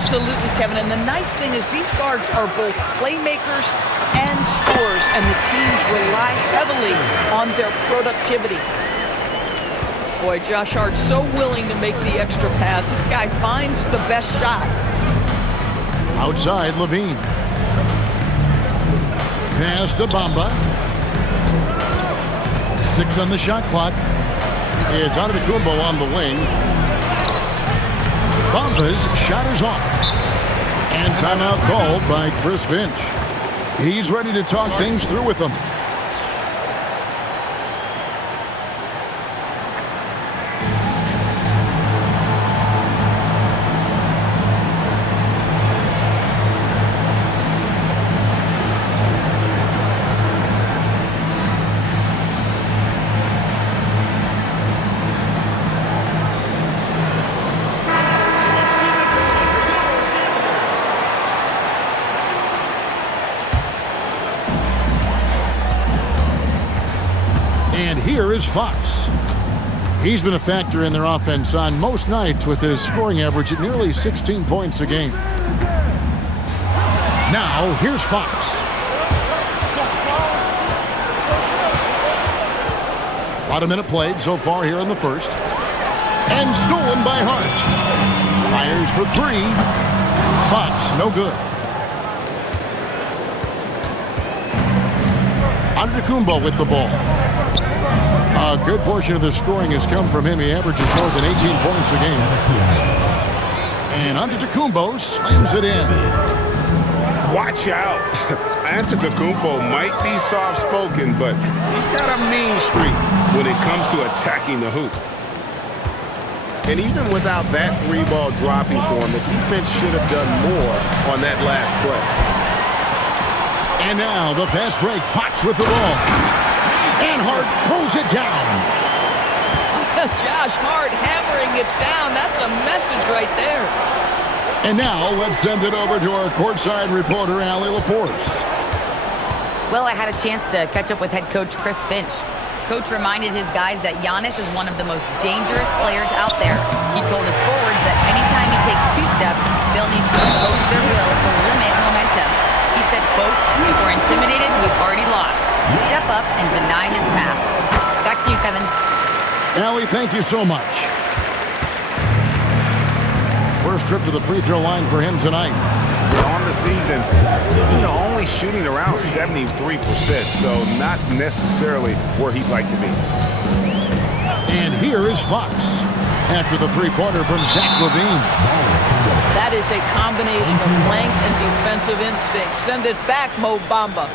Absolutely, Kevin. And the nice thing is these guards are both playmakers and scorers, and the teams rely heavily on their productivity. Boy, Josh Hart so willing to make the extra pass. This guy finds the best shot. Outside, Levine. Pass to Bamba. 6 on the shot clock. It's Antetokounmpo on the wing. Bamba's shot is off. And timeout called by Chris Finch. He's ready to talk things through with them. And here is Fox. He's been a factor in their offense on most nights with his scoring average at nearly 16 points a game. Now, here's Fox. About a minute played so far here in the first. And stolen by Hart. Fires for 3. Fox, no good. Antetokounmpo with the ball. A good portion of the scoring has come from him. He averages more than 18 points a game. And Antetokounmpo slams it in. Watch out. Antetokounmpo might be soft-spoken, but he's got a mean streak when it comes to attacking the hoop. And even without that 3-ball dropping for him, the defense should have done more on that last play. And now the fast break. Fox with the ball. And Hart throws it down. Josh Hart hammering it down. That's a message right there. And now let's send it over to our courtside reporter, Allie LaForce. Well, I had a chance to catch up with head coach Chris Finch. Coach reminded his guys that Giannis is one of the most dangerous players out there. He told his forwards that anytime he takes 2 steps, they'll need to impose their will to limit momentum. He said, quote, "If we're intimidated, we've already lost. Step up and deny his path." Back to you, Kevin. Allie, thank you so much. First trip to the free throw line for him tonight. On the season, only shooting around 73%, so not necessarily where he'd like to be. And here is Fox after the 3-pointer from Zach LaVine. That is a combination of length and defensive instinct. Send it back, Mo Bamba.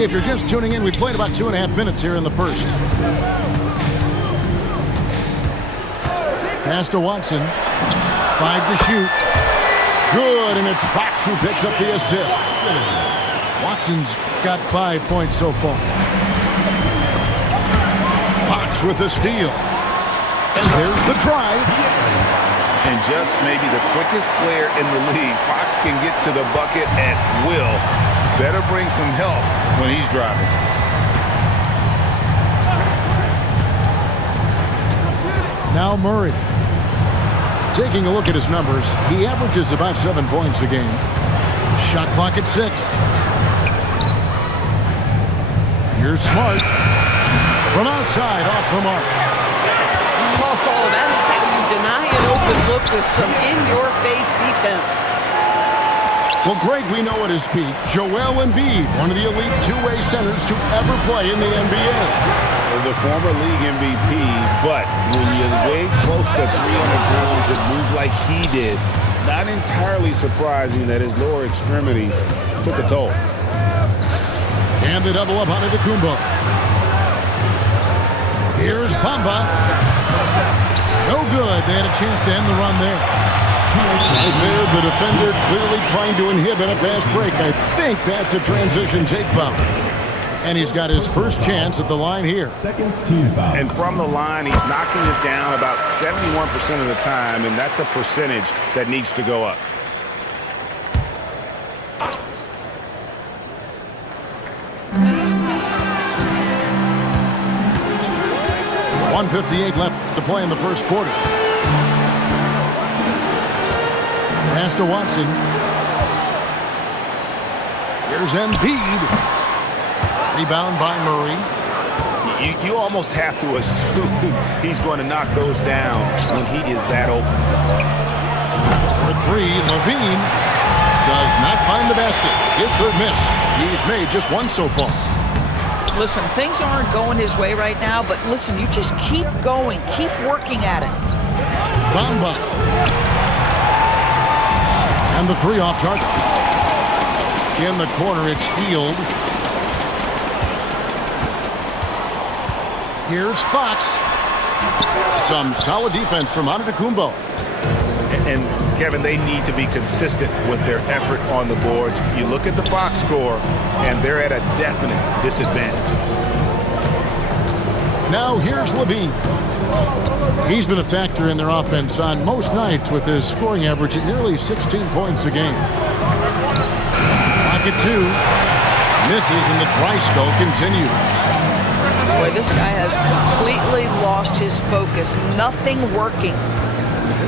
If you're just tuning in, we played about 2.5 minutes here in the first. Pass to Watson. 5 to shoot. Good, and it's Fox who picks up the assist. Watson's got 5 points so far. Fox with the steal. And there's the drive. And just maybe the quickest player in the league, Fox can get to the bucket at will. Better bring some help when he's driving. Now Murray. Taking a look at his numbers, he averages about 7 points a game. Shot clock at 6. Here's Smart. From outside, off the mark. Oh, that is how you deny an open look with some in-your-face defense. Well, Greg, we know at his peak, Joel Embiid, one of the elite two-way centers to ever play in the NBA. The former league MVP, but when you weigh close to 300 pounds and move like he did, not entirely surprising that his lower extremities took a toll. And the double up on Antetokounmpo. Here's Bamba. No good. They had a chance to end the run there. Right there, the defender clearly trying to inhibit a fast break. I think that's a transition take foul. And he's got his first chance at the line here. And from the line, he's knocking it down about 71% of the time, and that's a percentage that needs to go up. .158 left to play in the first quarter. Pass to Watson. Here's Embiid. Rebound by Murray. You almost have to assume he's going to knock those down when he is that open. For three, Levine does not find the basket. His third miss. He's made just one so far. Listen, things aren't going his way right now, but listen, you just keep going. Keep working at it. Bamba. And the three off target. In the corner, it's Hield. Here's Fox. Some solid defense from Antetokounmpo. And Kevin, they need to be consistent with their effort on the boards. You look at the box score, and they're at a definite disadvantage. Now here's Levine. He's been a factor in their offense on most nights with his scoring average at nearly 16 points a game. Pocket two. Misses and the dry spell continues. Boy, this guy has completely lost his focus. Nothing working.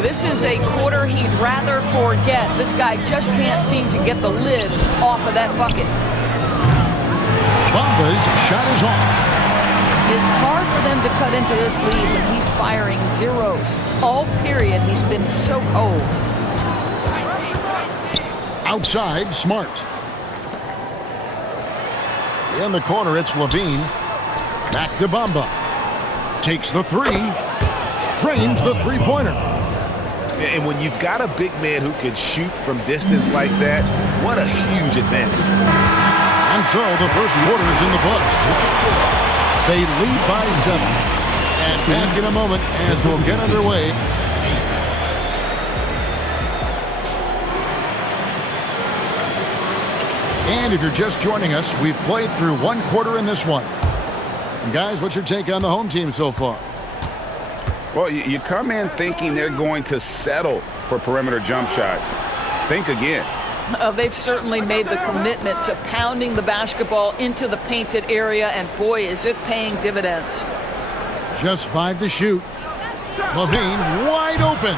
This is a quarter he'd rather forget. This guy just can't seem to get the lid off of that bucket. Bamba's shot is off. It's hard for them to cut into this lead when he's firing zeros. All period, he's been so cold. Outside, Smart. In the corner, it's Levine. Back to Bamba. Takes the three. Drains the three-pointer. And when you've got a big man who can shoot from distance like that, what a huge advantage. And so the first quarter is in the books. They lead by 7. And back in a moment as we'll get underway. And if you're just joining us, we've played through one quarter in this one. And guys, what's your take on the home team so far? Well, you come in thinking they're going to settle for perimeter jump shots. Think again. They've certainly made the commitment to pounding the basketball into the painted area, and boy, is it paying dividends. Just 5 to shoot. Levine wide open.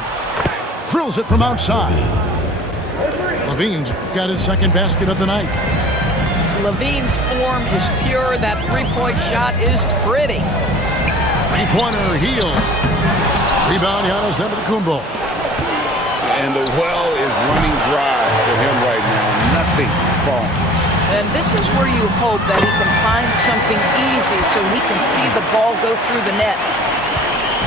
Drills it from outside. Levine's got his second basket of the night. Levine's form is pure. That three-point shot is pretty. Three-pointer, Hield. Rebound, Giannis Antetokounmpo. And the well is running dry for him right now. Nothing falling. And this is where you hope that he can find something easy so he can see the ball go through the net.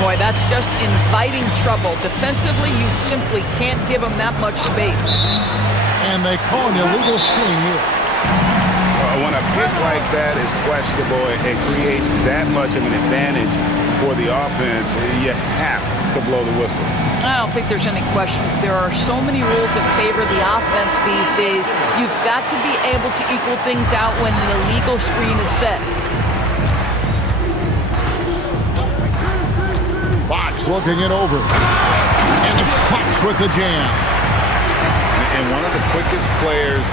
Boy, that's just inviting trouble. Defensively, you simply can't give him that much space. And they call an illegal screen here. When a pick like that is questionable, it creates that much of an advantage for the offense. You have to blow the whistle. I don't think there's any question. There are so many rules that favor the offense these days. You've got to be able to equal things out when an illegal screen is set. Fox looking it over. And Fox with the jam. And one of the quickest players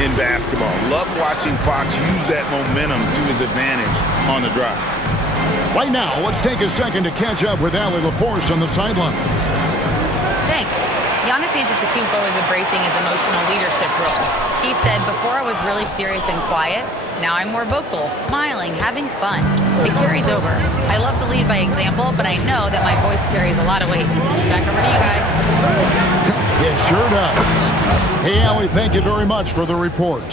in basketball. Love watching Fox use that momentum to his advantage on the drive. Right now, let's take a second to catch up with Allie LaForce on the sideline. Thanks. Giannis Antetokounmpo is embracing his emotional leadership role. He said, before I was really serious and quiet, now I'm more vocal, smiling, having fun. It carries over. I love to lead by example, but I know that my voice carries a lot of weight. Back over to you guys. It sure does. Hey, Allie, thank you very much for the report.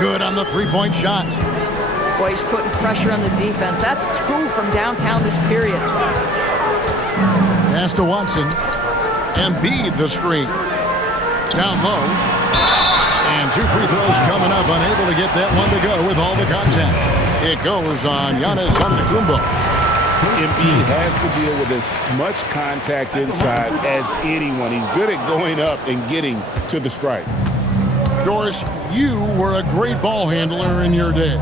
Good on the three-point shot. Boy, he's putting pressure on the defense. That's 2 from downtown this period. Pass to Watson. Embiid the screen. Down low. And 2 free throws coming up. Unable to get that one to go with all the contact. It goes on Giannis Antetokounmpo. Embiid has to deal with as much contact inside as anyone. He's good at going up and getting to the stripe. Doris, you were a great ball handler in your day.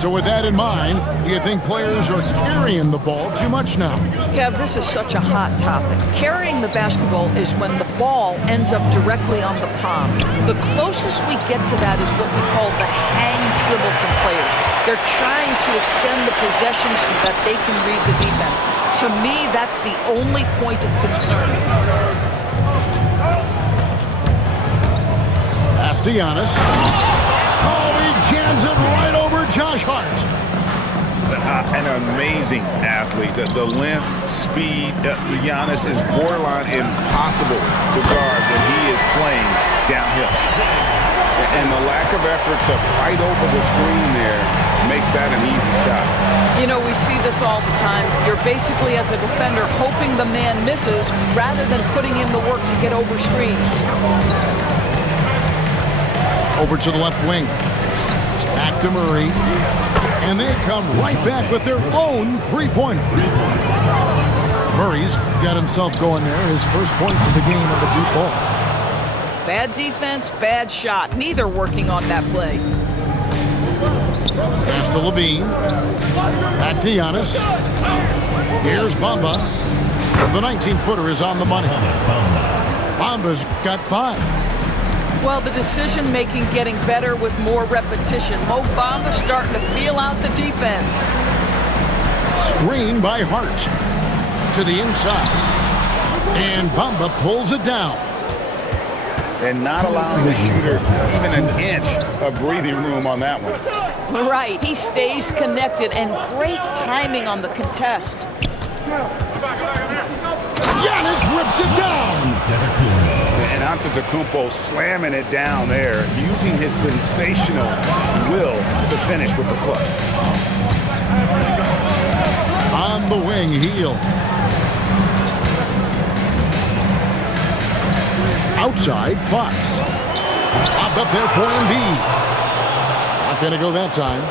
So with that in mind, do you think players are carrying the ball too much now? Kev, this is such a hot topic. Carrying the basketball is when the ball ends up directly on the palm. The closest we get to that is what we call the hang dribble from players. They're trying to extend the possession so that they can read the defense. To me, that's the only point of concern. to Giannis. Oh, he jams it right over Josh Hart. An amazing athlete. The length, speed, Giannis is borderline impossible to guard when he is playing downhill. And the lack of effort to fight over the screen there makes that an easy shot. You know, we see this all the time. You're basically, as a defender, hoping the man misses rather than putting in the work to get over screens. Over to the left wing. Back to Murray. And they come right back with their own three-pointer. Murray's got himself going there. His first points of the game on the deep ball. Bad defense, bad shot. Neither working on that play. Pass to Levine. Back to Giannis. Here's Bamba. The 19-footer is on the money. Bamba's got 5. Well, the decision-making getting better with more repetition. Mo Bamba starting to feel out the defense. Screen by Hart. To the inside. And Bamba pulls it down. And not allowing the shooter even an inch of breathing room on that one. Right. He stays connected, and great timing on the contest. Giannis rips it down. And Antetokounmpo slamming it down there, using his sensational will to finish with the flush. On the wing, Heel. Outside, Fox. Pop up there for Embiid. Not going to go that time.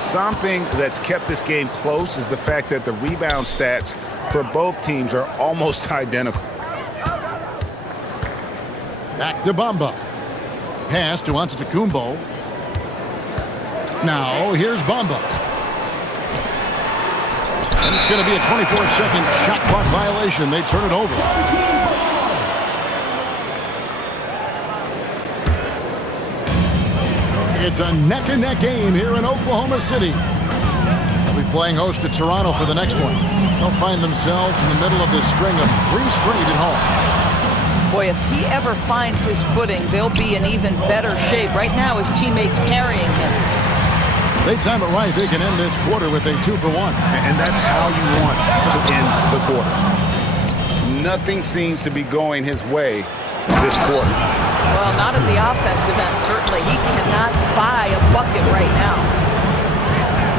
Something that's kept this game close is the fact that the rebound stats for both teams are almost identical. Back to Bamba. Pass to Antetokounmpo. Now, here's Bamba. And it's going to be a 24-second shot clock violation. They turn it over. It's a neck-and-neck game here in Oklahoma City. They'll be playing host to Toronto for the next one. They'll find themselves in the middle of this string of 3 straight at home. Boy, if he ever finds his footing, they'll be in even better shape. Right now, his teammates carrying him. They time it right. They can end this quarter with a 2-for-1. And that's how you want to end the quarters. Nothing seems to be going his way this quarter. Well, not at the offensive end, certainly. He cannot buy a bucket right now.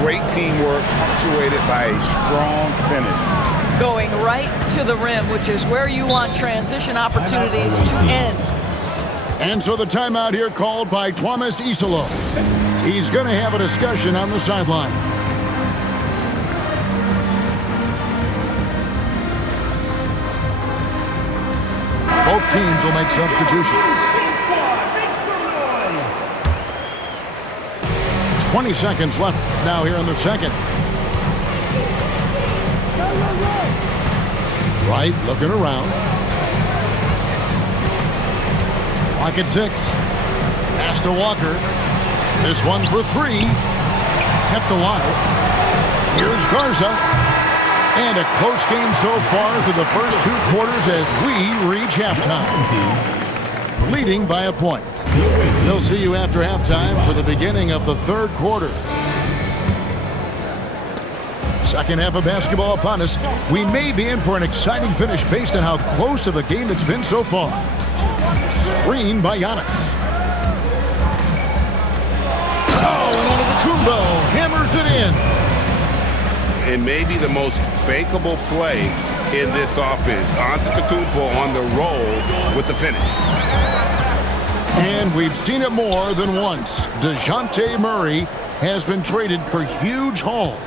Great teamwork punctuated by a strong finish. Going right to the rim, which is where you want transition opportunities to end. And so the timeout here called by Thomas Isolo. He's going to have a discussion on the sideline. Both teams will make substitutions. 20 seconds left now here in the second. Wright looking around. Clock at 6. Pass to Walker. This one for 3. Kept alive. Here's Garza. And a close game so far through the first 2 quarters as we reach halftime. Leading by a point. We'll see you after halftime for the beginning of the 3rd quarter. Second half of basketball upon us. We may be in for an exciting finish based on how close of a game it's been so far. Screen by Giannis. Oh, Antetokounmpo hammers it in. And maybe the most bankable play in this offense. Antetokounmpo on the roll with the finish. And we've seen it more than once. DeJounte Murray has been traded for huge hauls.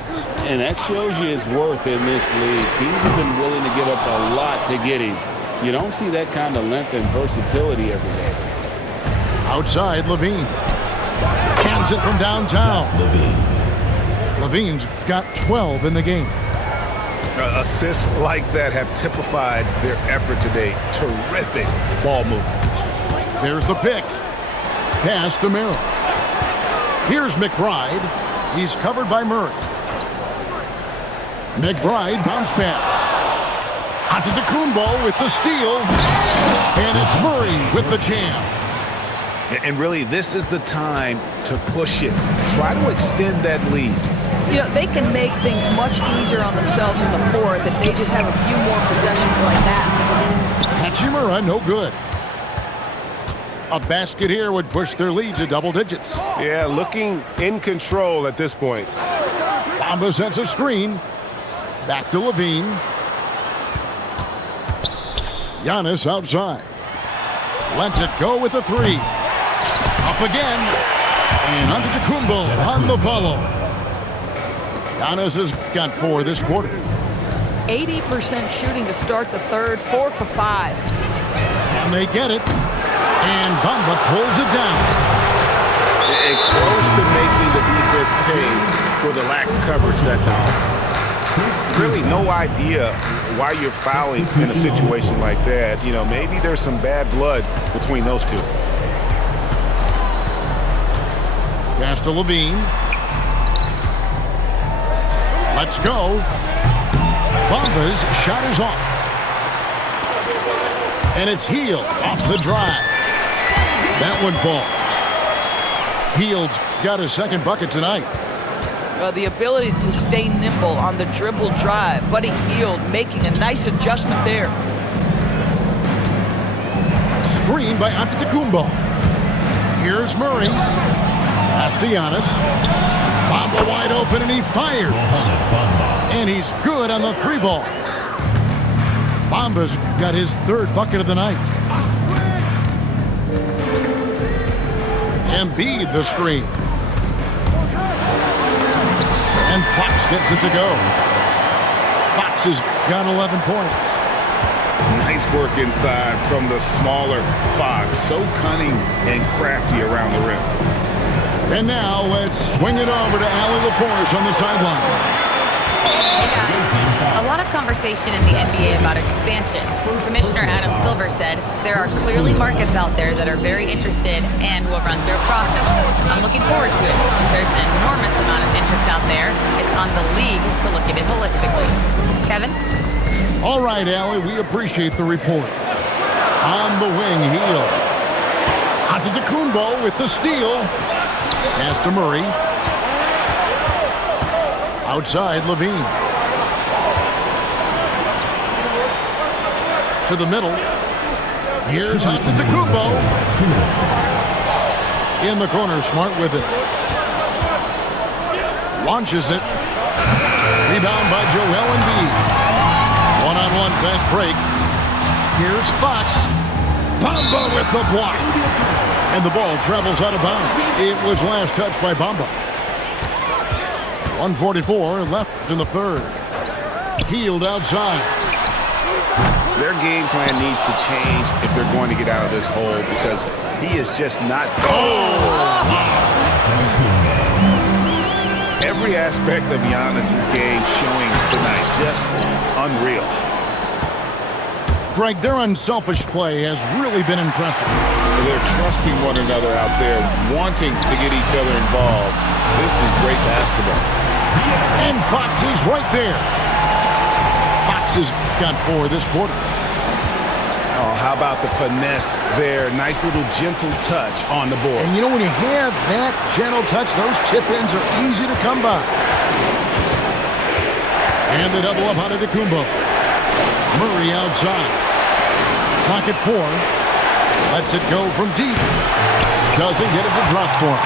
And that shows you his worth in this league. Teams have been willing to give up a lot to get him. You don't see that kind of length and versatility every day. Outside, Levine. Cans it from downtown. Levine's got 12 in the game. Assists like that have typified their effort today. Terrific ball movement. There's the pick. Pass to Merrill. Here's McBride. He's covered by Murray. McBride bounce pass. Antetokounmpo with the steal. And it's Murray with the jam. And really, this is the time to push it. Try to extend that lead. You know, they can make things much easier on themselves in the fourth if they just have a few more possessions like that. Hachimura, no good. A basket here would push their lead to double digits. Yeah, looking in control at this point. Bamba sends a screen. Back to Levine. Giannis outside. Lets it go with the three. Up again. And Antetokounmpo on the follow. Giannis has got 4 this quarter. 80% shooting to start the third, 4 for 5. And they get it. And Bamba pulls it down. Close to making the defense pay for the lax coverage that time. Really no idea why you're fouling in a situation like that. You know, maybe there's some bad blood between those two. Pass to Levine. Let's go. Bamba's shot is off. And it's Hield off the drive. That one falls. Hield's got his second bucket tonight. The ability to stay nimble on the dribble drive. Buddy Hield making a nice adjustment there. Screen by Antetokounmpo. Here's Murray. Pass to Giannis. Bamba wide open and he fires. And he's good on the 3-ball. Bamba's got his third bucket of the night. Embiid the screen. And Fox gets it to go. Fox has got 11 points. Nice work inside from the smaller Fox. So cunning and crafty around the rim. And now let's swing it over to Allie LaForce on the sideline. Hey guys, a lot of conversation in the NBA about expansion. Commissioner Adam Silver said there are clearly markets out there that are very interested and will run through a process. I'm looking forward to it. There's an enormous amount of interest out there. It's on the league to look at it holistically. Kevin? All right, Allie, we appreciate the report. On the wing, Hield. Antetokounmpo with the steal. Pass to Murray. Outside, Levine. To the middle. Here's Antetokounmpo. In the corner, Smart with it. Launches it. Rebound by Joel Embiid. One-on-one fast break. Here's Fox. Bamba with the block. And the ball travels out of bounds. It was last touched by Bamba. 1:44 left in the third. Hield outside. Their game plan needs to change if they're going to get out of this hole because he is just not. Every aspect of Giannis's game showing tonight, just unreal. Greg, their unselfish play has really been impressive. They're trusting one another out there, wanting to get each other involved. This is great basketball. And Fox is right there. Fox has got 4 this quarter. Oh, how about the finesse there? Nice little gentle touch on the board. And you know, when you have that gentle touch, those chip-ins are easy to come by. And the double up on Antetokounmpo. Murray outside. Clock at 4. Lets it go from deep. Doesn't get it to drop for him.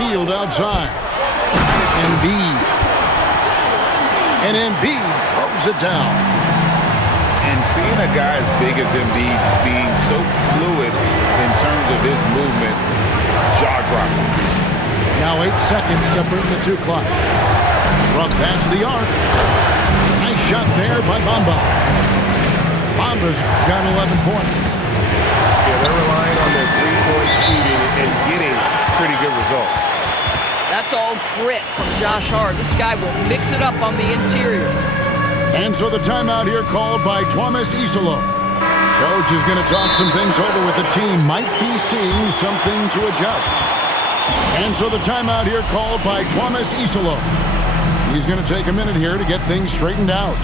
Hield outside. Embiid. And Embiid throws it down. And seeing a guy as big as Embiid being so fluid in terms of his movement, jaw-dropping. Now 8 seconds separating the 2 clocks. From past the arc. Nice shot there by Bamba. Bamba's got 11 points. Yeah, they're relying on their three-point shooting and getting pretty good results. That's all grit from Josh Hart. This guy will mix it up on the interior. And so the timeout here called by Thomas Isolo. Coach is going to talk some things over with the team. Might be seeing something to adjust. And so the timeout here called by Thomas Isolo. He's going to take a minute here to get things straightened out.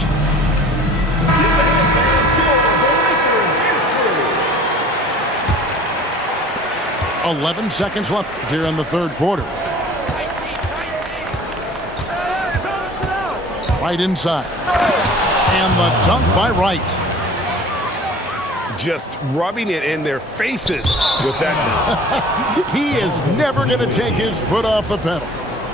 11 seconds left here in the third quarter. Right inside. And the dunk by Wright. Just rubbing it in their faces with that. He is never going to take his foot off the pedal.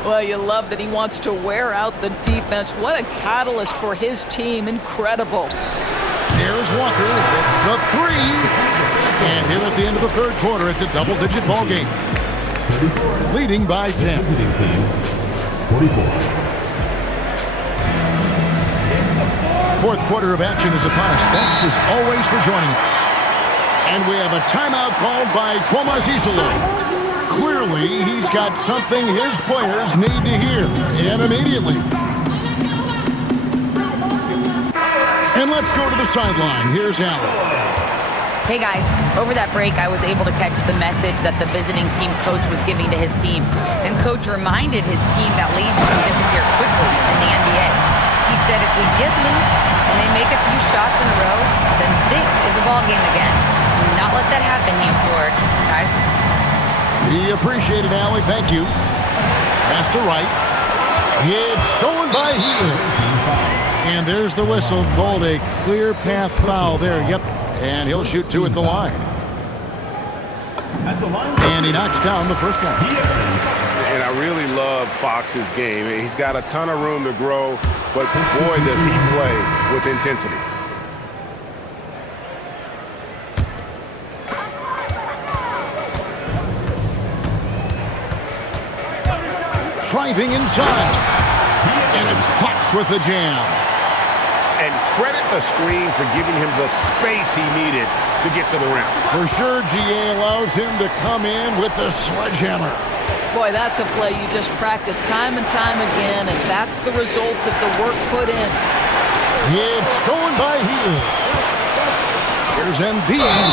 Well, you love that he wants to wear out the defense. What a catalyst for his team. Incredible. There's Walker with the three. And here at the end of the third quarter, it's a double-digit ball game. Leading by 10. Visiting team, 44. Fourth quarter of action is upon us. Thanks as always for joining us. And we have a timeout called by Tomas Isolo. Clearly, he's got something his players need to hear, and immediately. And let's go to the sideline. Here's Allen. Hey guys, over that break, I was able to catch the message that the visiting team coach was giving to his team. And coach reminded his team that leads can disappear quickly in the NBA. He said if we get loose and they make a few shots in a row, then this is a ball game again. Do not let that happen, he implored. Guys. We appreciate it, Allie. Thank you. Pass to Wright. It's stolen by Hield. And there's the whistle. Called a clear path foul there. Yep. And he'll shoot two at the line. And he knocks down the first one. And I really love Fox's game. He's got a ton of room to grow, but boy, does he play with intensity. Driving inside. And it's Fox with the jam. And credit the screen for giving him the space he needed to get to the rim. For sure, GA allows him to come in with the sledgehammer. Boy, that's a play you just practice time and time again, and that's the result of the work put in. It's stolen by Hield. Here's Embiid.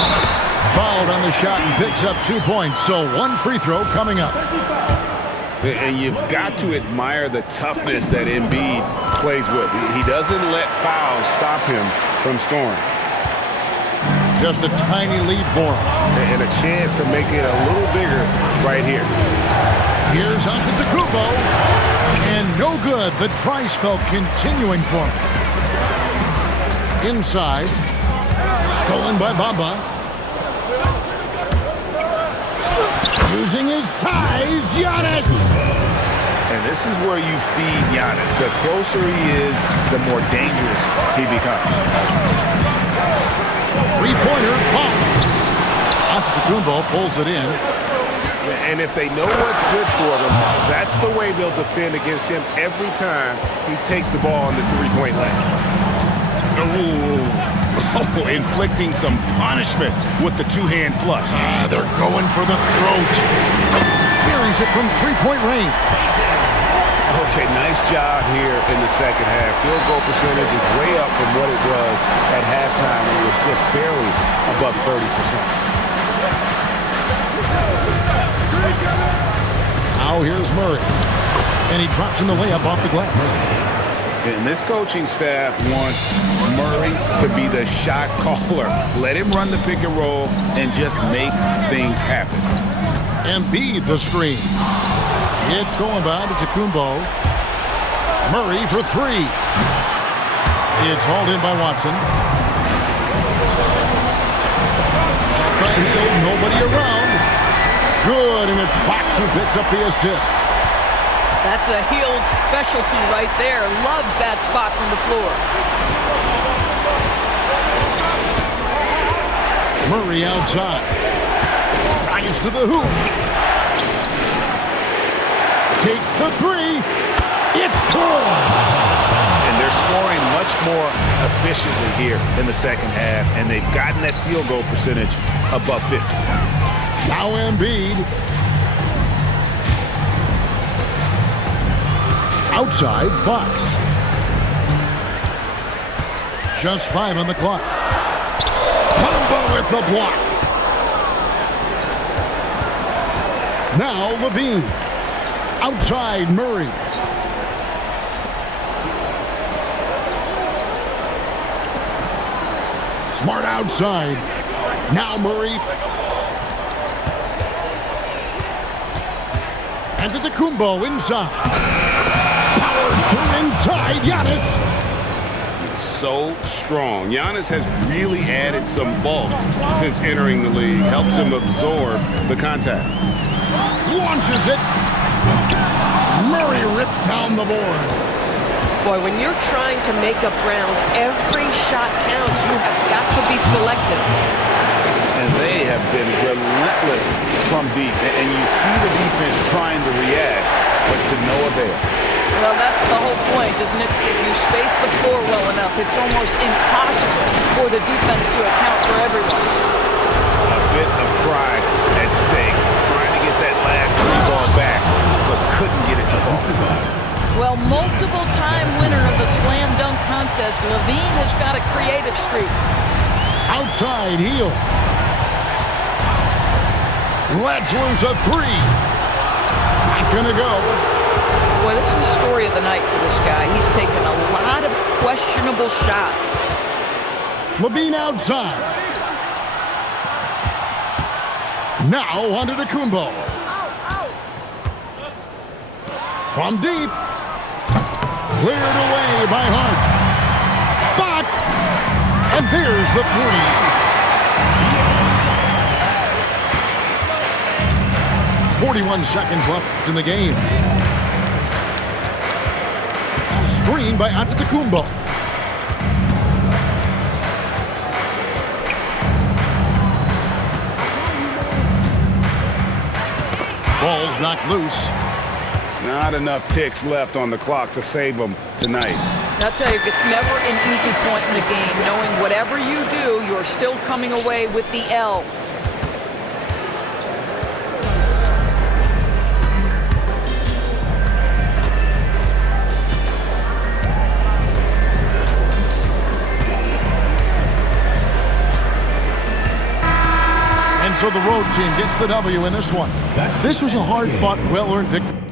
Fouled on the shot and picks up 2 points, so one free throw coming up. And you've got to admire the toughness that Embiid plays with. He doesn't let fouls stop him from scoring. Just a tiny lead for him. And a chance to make it a little bigger right here. Here's Antetokounmpo. And no good. The try spell continuing for him. Inside. Stolen by Bamba. Using his size, Giannis. And this is where you feed Giannis. The closer he is, the more dangerous he becomes. Three-pointer, Fox. Antetokounmpo pulls it in. And if they know what's good for them, that's the way they'll defend against him every time he takes the ball on the three-point line. Ooh. Oh, inflicting some punishment with the two-hand flush. They're going for the throat. Buries it from three-point range. Okay, nice job here in the second half. Field goal percentage is way up from what it was at halftime when it was just barely above 30%. Now here's Murray. And he drops in the layup off the glass. And this coaching staff wants Murray to be the shot caller. Let him run the pick and roll and just make things happen. Embiid the screen. It's going by to Antetokounmpo. Murray for three. It's hauled in by Watson. Shot by Hield, nobody around. Good, and it's Fox who picks up the assist. That's a Hield specialty right there. Loves that spot from the floor. Murray outside. Drives to the hoop. Takes the three. It's good. And they're scoring much more efficiently here in the second half, and they've gotten that field goal percentage above 50. Now Embiid. Outside, Fox. Just 5 on the clock. Bamba with the block. Now Levine. Outside, Murray. Smart outside. Now Murray. Antetokounmpo inside. Powers through inside. Giannis. So strong. Giannis has really added some bulk since entering the league. Helps him absorb the contact. Launches it. Murray rips down the board. Boy, when you're trying to make up ground, every shot counts. You have got to be selective. And they have been relentless from deep. And you see the defense trying to react, but to no avail. Well, that's the whole point, isn't it? If you space the floor well enough, it's almost impossible for the defense to account for everyone. A bit of pride at stake. Trying to get that last three ball back, but couldn't get it to fall. Well, multiple-time winner of the slam dunk contest, LaVine has got a creative streak. Outside heel. Let's lose a three. Not gonna go. Boy, this is the story of the night for this guy. He's taken a lot of questionable shots. LaVine outside. Now onto Antetokounmpo. From deep. Cleared away by Hart. Fox. And there's the three. 41 seconds left in the game. Screen by Antetokounmpo. Ball's knocked loose. Not enough ticks left on the clock to save them tonight. I'll tell you, it's never an easy point in the game, knowing whatever you do, you're still coming away with the L. And so the road team gets the W in this one. This was a hard-fought, well-earned victory.